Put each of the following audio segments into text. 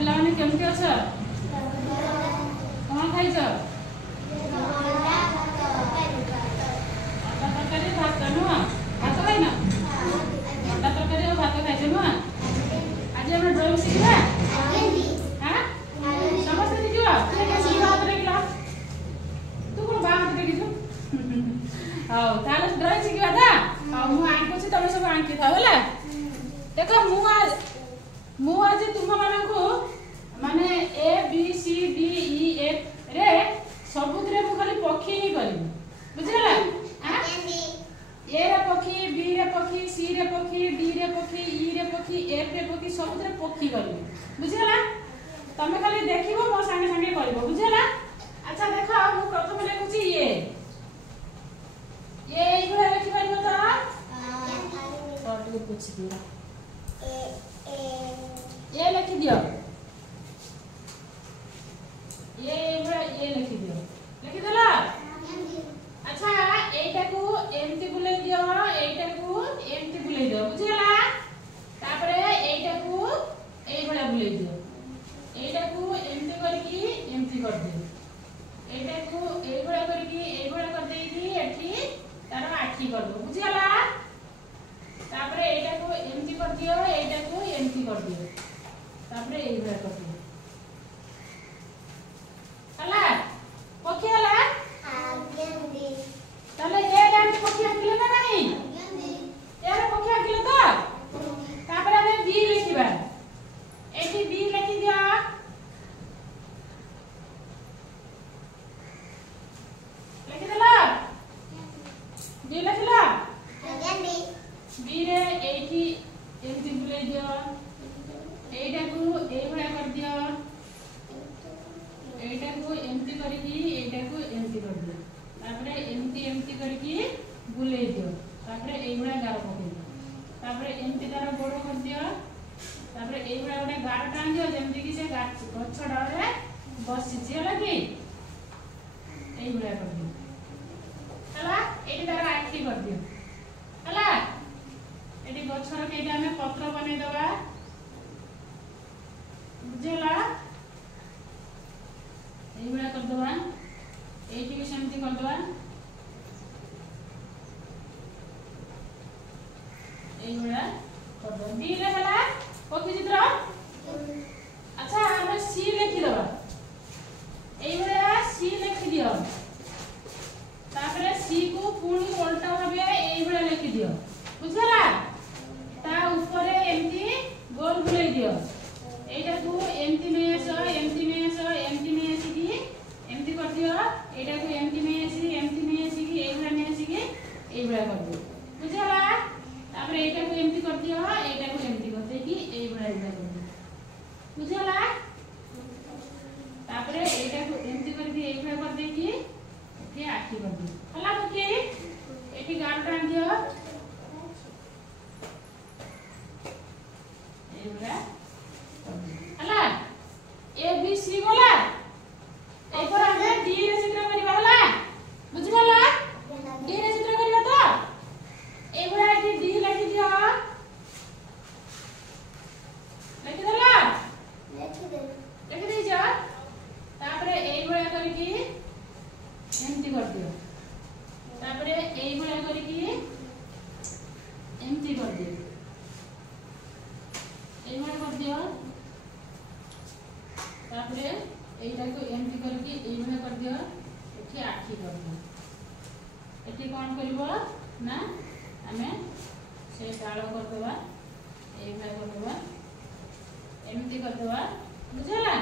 पिलाने केमती अछ कौन खाइछ अंडा तरकारी भात नुआ भात खाइन अंडा तरकारी और भात खाइछ नुआ आज हम ड्राइंग शिखा हां समस्त शिखिबा सी बात रे क्लास तू कोन बात रे किछु हां ताले ड्राइंग शिखिबा था मु आंको छी तमे सब आंकी था होला देखो मु आज तुम मानकु माने A B C D E F रे सबुतरे मु खाली पक्षी ही करी बुझला हां ए रे पक्षी बी रे पक्षी सी रे पक्षी डी रे पक्षी ई रे पक्षी एफ रे पक्षी सबुतरे पक्षी करी बुझला तमे खाली देखिबो मो संगे संगे करबो बुझला अच्छा देखो मु प्रथम लिखु छी ये इगुला लिखि पाइबो त तो पूछ दिया ये लिखि दियो ये लिखि दियो लिखि देला अच्छा एटा को एमती बुले दियो एटा को एमती बुले दियो बुझला तापरे एटा को एई बडा बुले दियो एटा को एमती करकी एमती कर दियो एटा को एई बडा करकी एई बडा कर देई की एठी तार आखी कर दो बुझला तापरे एटा को एमती कर दियो एटा को एमती कर दियो तापरे एई बडा कर दियो हला पक्षी हला आज्ञांदी तले ए गांधी पक्षी आकिले ना नहीं आज्ञांदी यार पक्षी आकिले तो तापरे हमें बी लिखिबा एठी बी लिखि दियो लिखि देला बी लिखला आज्ञांदी बी रे एठी एमती बुले दियो एटा को ए बडा कर दियो एटा को एमती करकी एटा को एमती कर दियो तापरे एमती करकी बुले दियो तापरे एई बडा गार पके दियो तापरे एमती तार बडो कर दियो तापरे एई बडा गोटे गार टांग दियो जेमती कि से गछ डाले बसि छिला कि एई बडा कर दियो हला एटी तार आखी कर दियो हला एटी गछर केटा हमें पत्र बने दबा बुझला एइबडा कर दबा एटी के सेमती कर दबा एइबडा कर दबा बी रे हला पक्षी चित्र अच्छा हम सी लिखि दबा एइबडा सी लिखि दियो तापरे सी को पूर्ण उल्टा भाबे एइबडा लिखि दियो बुझला ता ऊपरे एमती गोल बुले दियो एटा को एमती में आसो एमती में आसो एमती में आसी की एमती कर दियो एटा को एमती में आसी की एबडा में आसी की एबडा कर दियो बुझला तापर एटा को एमती कर दियो एटा को एमती कर दे की एबडा कर दियो बुझला तापर एटा को एमती कर दी एबडा कर दे की एठी आखी कर दियो हला पके एठी गार टांग दियो एबडा हला ए बी सी बोला ए पर हमें डी रे चित्र करिबा हला बुझिबला डी रे चित्र करिबा तो ए बडा एठी डी लिखि दियो लिखि देला लिखि दे जा तापरे ए बडा करकी एमती कर दियो तापरे ए बडा करकी एमती कर दियो ए बडा कर दियो तापरे एटा को एमती करके एइमे कर दियो एठी आखी कर दियो एठी कोन करबो ना हमें से डालो कर देबा एइमे कर देबा एमती कर देबा बुझला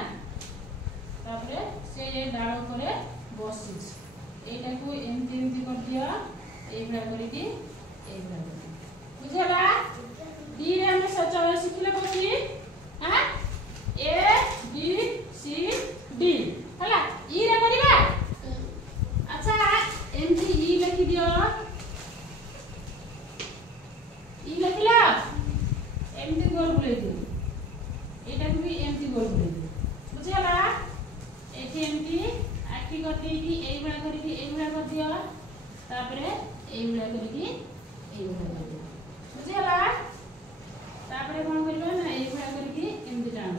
तापरे से ये डालो करे बसिस एटा को एमती कर दियो एइमे करके एइमे बुझला डी रे हमें सचय सिखले पछी हां ए बी सी डी हला ई रे करिबा अच्छा एमती ई लिखि दियो ई लिखला एमती गोल बुले दियो एटा को भी एमती गोल बुले दियो बुझला एठी एमती आखी कर दे की एई बडा कर दियो तापरे एई बडा करकी एई बडा कर दियो बुझला तापरे कोन करबा ना एई बडा करकी एमती टांग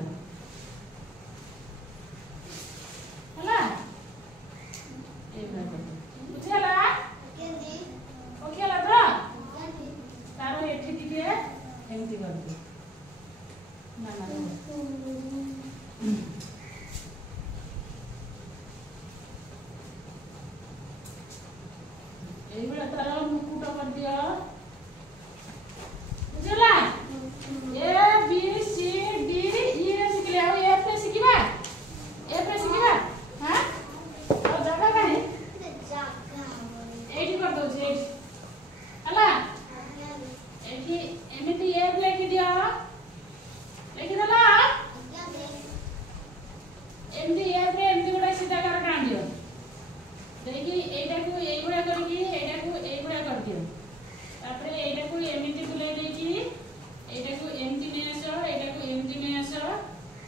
ନା ନା এইগুলো তার মুকুট କରିଦିଅ ବୁଝିଲା ଏ ବି ସି ଡି ଇ ରେ ଶିଖିଲେ ଆଉ ଏଫ୍ ରେ ଶିଖିବା ହାଁ ଆଉ ଜାଗା କାହିଁ ଏଇଠି କରିଦଉଛି ଏଇଠି ହେଲା ଏଇଠି ଏମିତି ଏଫ୍ ଲେଖିଦିଅ ଲେଖିଦେଲ ଏମିତି ଏଫ୍ ରେ ଏମିତି ଗୋଟେ ସିଧା କର ଟାଣିଦିଅ देखि एटाकू एइबडा करकी एटाकू एइबडा करदियो तापरे एटाकू एमिति बुलाई देकी एटाकू एमिति ने आसो एटाकू एमिति ने आसो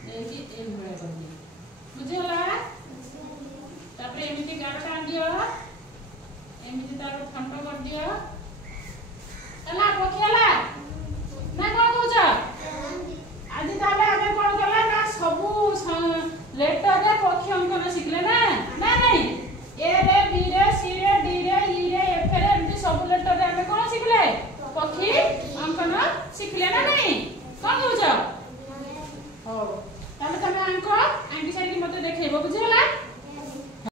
देखि एइबडा करदियो बुझिला तापरे एमिति गाड़ टान दियो एमिति तार फंटो कर दियो हला पखेला